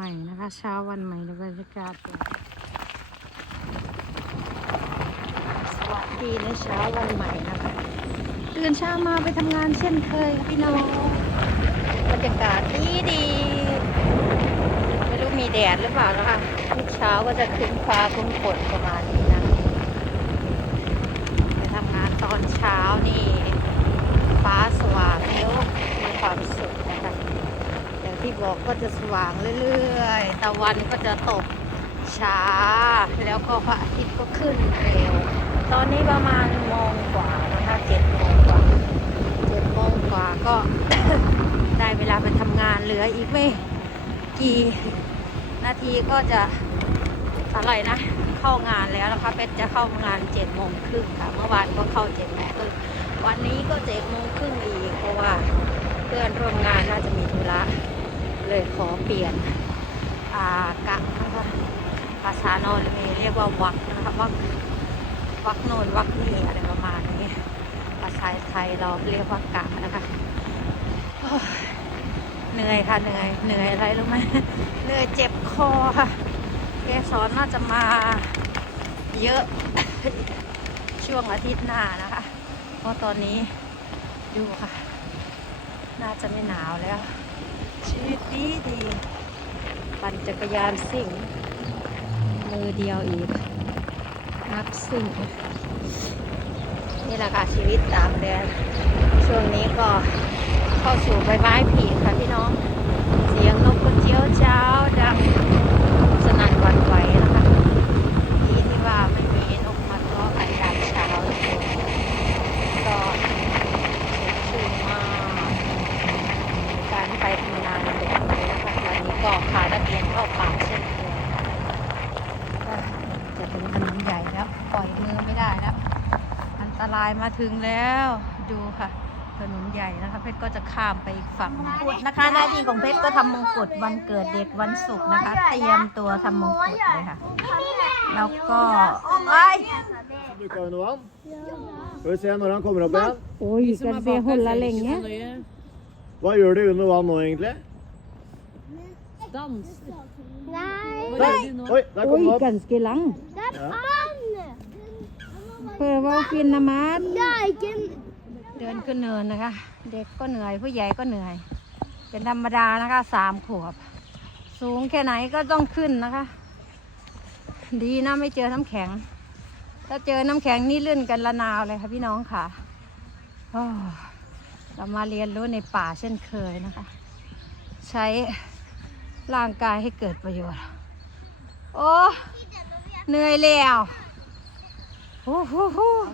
ม่นะคะ เช้าวันใหม่ในบรรยากาศสวัสดีในเช้าวันใหม่นะคะตื่นเช้ามาไปทำงานเช่นเคยพี่น้องบรรยากาศดีดีไม่รู้มีแดดหรือเปล่านะคะทุกเช้าก็จะครึ้มฟ้าครึ้มฝนประมาณนี้นะไปทำงานตอนเช้านี่ ฟ้าสว่างเลี้ยวมีความสุขนะคะ อกก็จะสว่างเรื่อยๆ ตะวันก็จะตกช้า แล้วก็พระอาทิตย์ก็ขึ้นเร็ว ตอนนี้ประมาณโมงกว่านะคะเจ็ดโมงกว่าเจ็ดโมงกว่าก็ได้เวลาไปทำงานเหลืออีกไม่กี่นาทีก็จะอะไรนะ เข้างานแล้วนะคะเป็ดจะเข้างานเจ็ดโมงครึ่งค่ะ เมื่อวานก็เข้าเจ็ดโมงครึ่งวันนี้ก็เจ็ดโมงครึ่งอีกเพราะว่าเพื่อนร่วมงานน่าจะมีธุระ เลยขอเปลี่ยนอากะนะคะภาษาโนนเรียกว่าวักนะคะวักวักโนนวักนี่อะไรประมาณนี้ภาษาไทยเราเรียกว่ากะนะคะเหนื่อยค่ะเหนื่อยเหนื่อยอะไรรู้ไหมเหนื่อยเจ็บคอค่ะเกสรน่าจะมาเยอะช่วงอาทิตย์หน้านะคะ เพราะตอนนี้ดูค่ะ น่าจะไม่หนาวแล้ว ชีวิตดีดี ปั่นจักรยานสิ่ง มือเดียวอีก นักสิ่ง นี่แหละค่ะชีวิตตามแดนช่วงนี้ก็เข้าสู่ใบไม้ผลิค่ะพี่น้อง เสียงนกกระเจียวเจ้าดังสนั่นหวันไหวนะคะดีที่ว่าไม่มีนกมาล้อกันยามเช้าทุกคนก็ชื่นมากการไปทำงานแบบนี้นะคะวันนี้ก็พานักเรียนเข้าป่าเช่นเคยก็จะถึงถนนใหญ่แล้ว ปล่อยมือไม่ได้แล้ว อันตรายมา ถึงแล้วดูค่ะ ถนนใหญ่นะคะ เพชรก็จะข้ามไปอีกฝั่งมงกุฎนะคะหน้าที่ของเพชรก็ทำมงกุฎวันเกิดเด็กวันศุกร์นะคะ เตรียมตัวทำมงกุฎเลยค่ะ แล้วก็ไอ้ย Brukar du noe vann? Skal vi se når han kommer opp igjen. โอ้ยกันเสียหุ่นละเล่งเนี้ย Hva gjør du under vann nå, egentlig? Dans. Nei, Der. Oi, der โอ้ kom ย den opp. กันสกีลัง det er han! เพื่อว่าฟินนามาส Det er ikke en เดินขึ้นเนินนะคะ เด็กก็เหนื่อยผู้ใหญ่ก็เหนื่อย เป็นธรรมดานะคะสามขวบ สูงแค่ไหนก็ต้องขึ้นนะคะ ดีนะไม่เจอน้ำแข็ง ถ้าเจอน้ำแข็งนี่ลื่นกันละนาวเลยค่ะพี่น้องค่ะโอ้เรามาเรียนรู้ในป่าเช่นเคยนะคะ ใช้ร่างกายให้เกิดประโยชน์ โอ้เหนื่อยแล้ว โอ้โห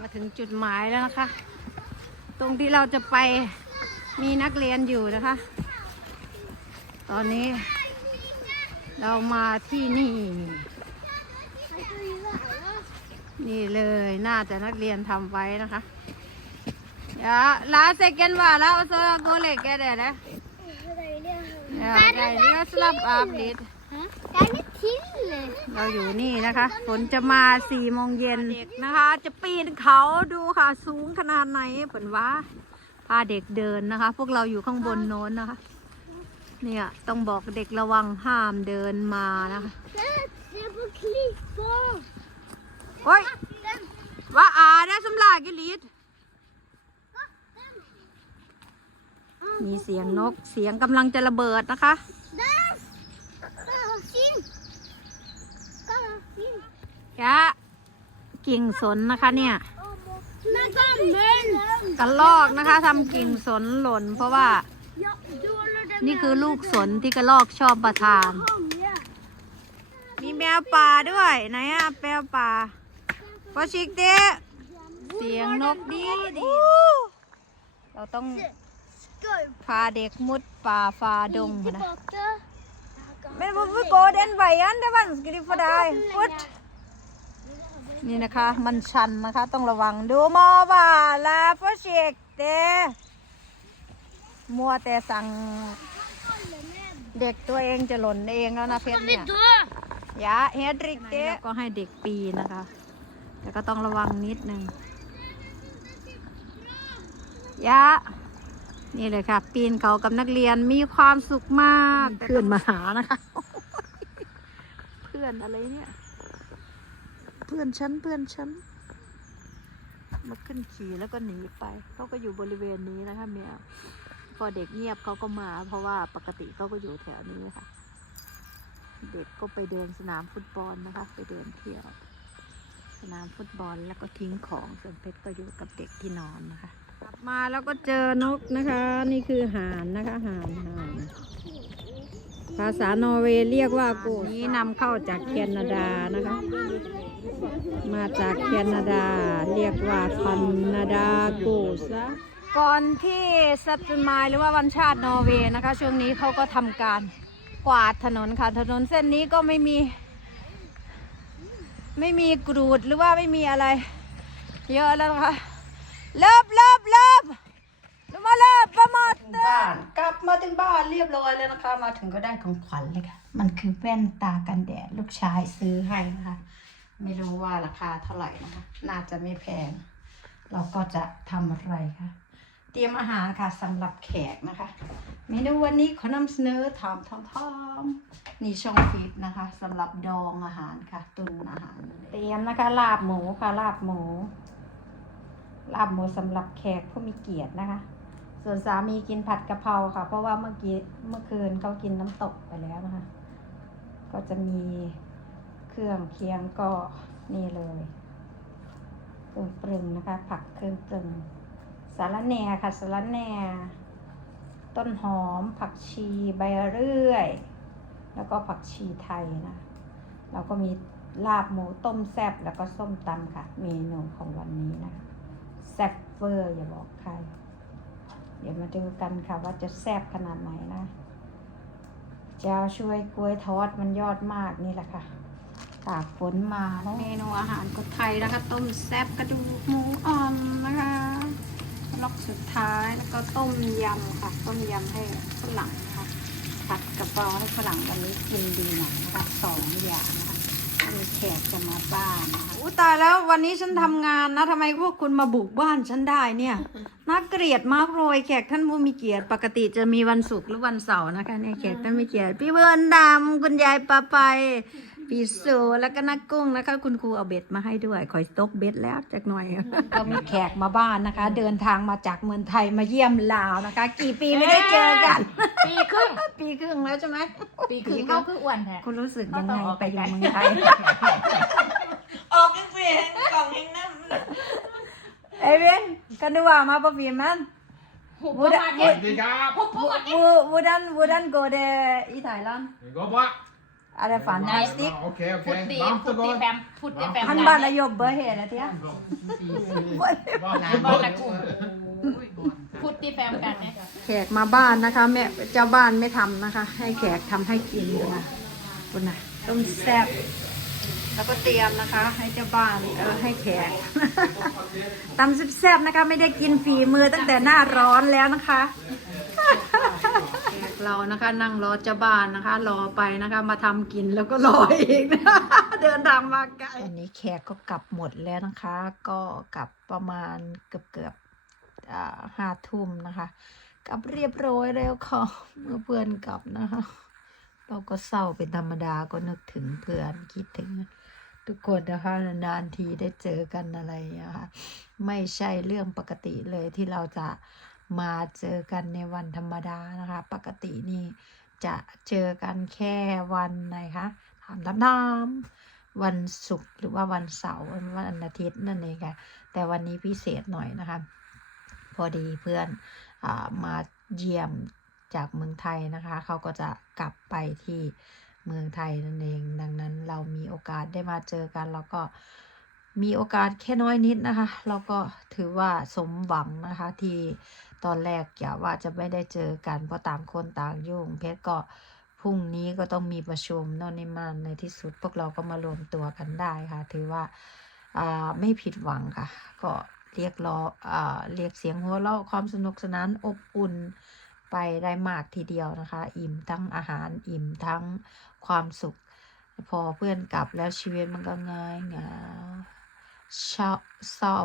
มาถึงจุดหมายแล้วนะคะ ตรงที่เราจะไปมีนักเรียนอยู่นะคะ ตอนนี้ เรามาที่นี่ นี่เลยน่าจะนักเรียนทำไว้นะคะอย่าลาเซกันว่าแล้วโซโกเล็กแกเด็ดนะอย่าใจเรือสลับอัพดิ ด Det er litt til. เราอยู่นี่นะคะฝนจะมาสี่โมงเย็นเด็กนะคะ จะปีนเขาดูค่ะ สูงขนาดไหนเปิ่นว่าพาเด็กเดินนะคะ พวกเราอยู่ข้างบนโน้นนะคะ เนี่ยต้องบอกเด็กระวังห้ามเดินมานะคะ Se på klippa. โอ้ยว่าอาได้สำลากิลิดมีเสียงนกเสียงกำลังจะระเบิดนะคะะกิ่งสนนะคะเนี่ยกระลอกนะคะทำกิ่งสนหล่น เพราะว่า นี่คือลูกสนที่กระลอกชอบประทาน มีแมวป่าด้วยไหนอะแมวป่าพอชิกเต้เสียงนกดีดีเราต้องพาเด็กมุดป่าฝ่าดงนะ tilbake? Men hvorfor går den veien? Det er vanskelig for deg. Fort. นี่นะคะ มันชันนะคะ ต้องระวังดูมอว่าลาพอชิกเต้มัวแต่สั่งเด็กตัวเองจะหล่นเองแล้วนะเพชรเนี่ย Dø! ยาเฮดริกเต้ก็ให้เด็กปีนนะคะ แต่ก็ต้องระวังนิดนึงยะนี่เลยค่ะ ปีนเขากับนักเรียนมีความสุขมากขึ้นมาหานะคะพื่อนอะไรเนี่ย เพื่อนฉันเพื่อนฉันมาขึ้นขี่แล้วก็หนีไปเขาก็อยู่บริเวณนี้นะคะเมียพอเด็กเงียบเขาก็มา เพราะว่าปกติเขาก็อยู่แถวนี้ค่ะ เด็กก็ไปเดินสนามฟุตบอลนะคะ ไปเดินเที่ยว สนามฟุตบอลแล้วก็ทิ้งของส่วนเพชรก็อยู่กับเด็กที่นอนนะคะ กลับมาแล้วก็เจอนกนะคะ นี่คือห่านนะคะห่านห่าน ภาษานอร์เวย์เรียกว่าโกสนี้นำเข้าจากแคนาดานะคะ มาจากแคนาดา เรียกว่าแคนาดาโกสะก่อนที่สัตมายหรือว่าวันชาตินอร์เวย์นะคะ ช่วงนี้เขาก็ทำการกวาดถนนค่ะ ถนนเส้นนี้ก็ไม่มี ไม่มีกรูดหรือว่าไม่มีอะไร เยอะแล้วนะคะเลิบเลิบเลิบล งมาเลิบประมาทบ้าน กลับมาถึงบ้านเรียบร้อยแล้วนะคะ มาถึงก็ได้ของขวัญเลยค่ะ มันคือแว่นตากันแดดลูกชายซื้อให้นะคะ ไม่รู้ว่าราคาเท่าไหร่นะคะ น่าจะไม่แพง เราก็จะทำอะไรคะเตรียมอาหารค่ะสำหรับแขกนะคะ เมนูวันนี้ขอนำเสนอถามทอมทอมนี่ช่องฟิตนะคะสำหรับดองอาหารค่ะ ตุนอาหาร เตรียมนะคะลาบหมูค่ะลาบหมูลาบหมูสำหรับแขกผู้มีเกียรตินะคะ ส่วนสามีกินผัดกะเพราค่ะ เพราะว่าเมื่อกี้เมื่อคืนเขากินน้ำตกไปแล้วนะคะ ก็จะมีเครื่องเคียงก็นี่เลยเครื่องปรุงนะคะ ผักเครื่องปรุงสาระแหน่ค่ะสาระแหน่ต้นหอม ผักชีใบเรื่อย แล้วก็ผักชีไทยนะเราก็มีลาบหมูต้มแซ่บแล้วก็ส้มตำค่ะ เมนูของวันนี้นะแซ่บเวอร์อย่าบอกใคร เดี๋ยวมาดูกันค่ะว่าจะแซ่บขนาดไหนนะเจ้าช่วยกล้วยทอดมันยอดมากนี่แหละค่ะตากฝนมาแล้วเมนูอาหารคนไทยนะคะ ต้มแซ่บกระดูกหมูอ่อนนะคะล็อกสุดท้ายแล้วก็ต้มยำค่ะ ต้มยำให้ฝรั่งนะคะผัดกระเพราให้ฝรั่งวันนี้กินดีหน่อยนะคะสองอย่างนะคะ ถ้ามีแขกจะมาบ้านนะคะอุ้ตายแล้ววันนี้ฉันทำงานนะทำไมพวกคุณมาบุกบ้านฉันได้เนี่ยน่าเกลียดมากเลยแขกท่านผู้มีเกียรติปกติจะมีวันศุกร์หรือวันเสาร์นะคะเนี่ยแขกท่านมีเกียรติพี่เบิร์นดำคุณยายปาไป พี่โซแล้วก็นักกุ้งนะคะ คุณครูเอาเบ็ดมาให้ด้วยคอยตกเบ็ดแล้วจากหน่อยก็มีแขกมาบ้านนะคะ เดินทางมาจากเมืองไทยมาเยี่ยมลาวนะคะ กี่ปีไม่ได้เจอกัน ปีครึ่งปีครึ่งแล้วใช่ไหมปีครึ่งเขาคืออ้วนแท้คุณรู้สึกยังไงไปอยู่เมืองไทยออกกันสิกล่องยังนั่นเอ้ยเวนกันดูว่ามาประฟีมันหุบประมาณสเอ็วัดสดีครับหุบประมาณเอ็ดวูวูดันวูดันโกเดอีไทยแล นด์ Det går bra. อะไรฝันไนสติก Ja, Okej, พุด okej. ตี Varmt พุด och ตี gott. แฟมพุดตีแฟมฮันบ้านนายบเบอร์เฮดนะเทีย Varmt บอล och ตะ gott. กุ่มพุดตีแฟมกันเนี่ยแขกมาบ้านนะคะแม่เจ้าบ้านไม่ทำนะคะ ให้แขกทำให้กินนะคุณนะต้มแซ่บแล้วก็เตรียมนะคะ ให้เจ้าบ้านเออให้แขก ตำแซ่บๆนะคะ ไม่ได้กินฝีมือตั้งแต่หน้าร้อนแล้วนะคะแขก เรานะคะ นั่งรอเจ้าบ้านนะคะ รอไปนะคะ มาทำกินแล้วก็รออีกนะเดินทางมาไกลวันนี้แขกก็กลับหมดแล้วนะคะ ก็กลับประมาณเกือบเกือบห้าทุ่มนะคะกลับเรียบร้อยแล้วค่ะเมื่อเพื่อนกลับนะคะ เราก็เศร้าเป็นธรรมดาก็นึกถึงเพื่อนคิดถึงทุกคนนะคะนานทีได้เจอกันอะไรอย่างเงี้ยค่ะไม่ใช่เรื่องปกติเลยที่เราจะ มาเจอกันในวันธรรมดานะคะ ปกตินี่จะเจอกันแค่วันไหนคะถามถามถามวันศุกร์หรือว่าวันเสาร์วันอาทิตย์นั่นเองค่ะ แต่วันนี้พิเศษหน่อยนะคะ พอดีเพื่อนอมาเยี่ยมจากเมืองไทยนะคะ เขาก็จะกลับไปที่เมืองไทยนั่นเอง ดังนั้นเรามีโอกาสได้มาเจอกันแล้วก็ มีโอกาสแค่น้อยนิดนะคะ เราก็ถือว่าสมหวังนะคะที่ตอนแรกอย่าว่าจะไม่ได้เจอกันเพราะต่างคนต่างยุ่ง เพชรก็พรุ่งนี้ก็ต้องมีประชุมโนนนี่มันในที่สุด พวกเราก็มารวมตัวกันได้ค่ะ ถือว่าอ่าไม่ผิดหวังค่ะ ก็เรียกรออ่าเรียกเสียงหัวเราะความสนุกสนานอบอุ่นไปได้มากทีเดียวนะคะ อิ่มทั้งอาหารอิ่มทั้งความสุข พอเพื่อนกลับแล้วชีวิตมันก็ง่ายเงา เศร้าเซา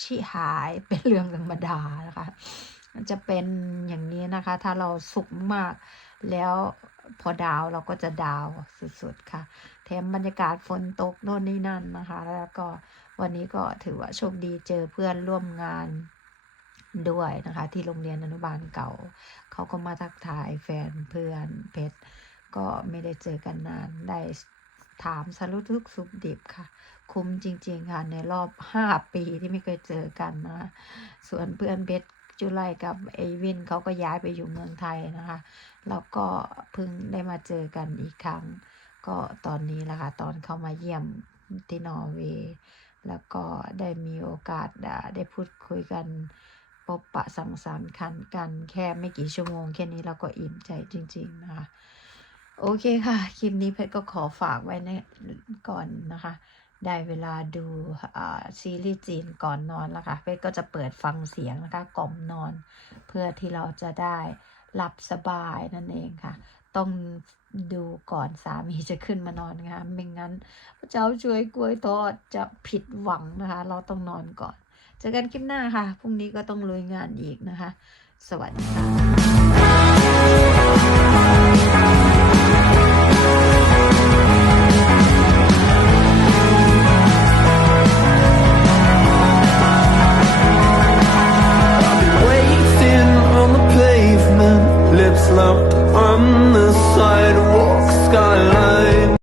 ชิหายเป็นเรื่องธรรมดานะคะมันจะเป็นอย่างนี้นะคะ ถ้าเราสุขมาก แล้วพอดาวเราก็จะดาวสุดๆค่ะ แถมบรรยากาศฝนตกโน่นนี่นั่นนะคะ แล้วก็วันนี้ก็ถือว่าโชคดีเจอเพื่อนร่วมงานด้วยนะคะ ที่โรงเรียนอนุบาลเก่า เขาก็มาทักทายแฟนเพื่อนเพชรก็ไม่ได้เจอกันนานได้ ถามสารุทุกสุขดิบค่ะ คุ้มจริง ๆ ค่ะ ในรอบ5ปีที่ไม่เคยเจอกันนะส่วนเพื่อนเพชรจุไลกับไอวินเขาก็ย้ายไปอยู่เมืองไทยนะคะ แล้วก็เพิ่งได้มาเจอกันอีกครั้ง ก็ตอนนี้แหละค่ะ ตอนเข้ามาเยี่ยมที่นอร์เวย์แล้วก็ได้มีโอกาสได้พูดคุยกันพบปะสังสรรค์คันกันแค่ไม่กี่ชั่วโมงแค่นี้เราก็อิ่มใจจริง ๆ นะคะ โอเคค่ะ คลิปนี้เพชรก็ขอฝากไว้ในก่อนนะคะ ได้เวลาดูซีรีส์จีนก่อนนอนแล้วค่ะ เพชรก็จะเปิดฟังเสียงนะคะ กล่อมนอน เพื่อที่เราจะได้หลับสบายนั่นเองค่ะ ต้องดูก่อนสามีจะขึ้นมานอนนะคะไม่งั้นเจ้าช่วยกล้วยทอดจะผิดหวังนะคะ เราต้องนอนก่อนเจอกันคลิปหน้าค่ะ พรุ่งนี้ก็ต้องลุยงานอีกนะคะ สวัสดีค่ะ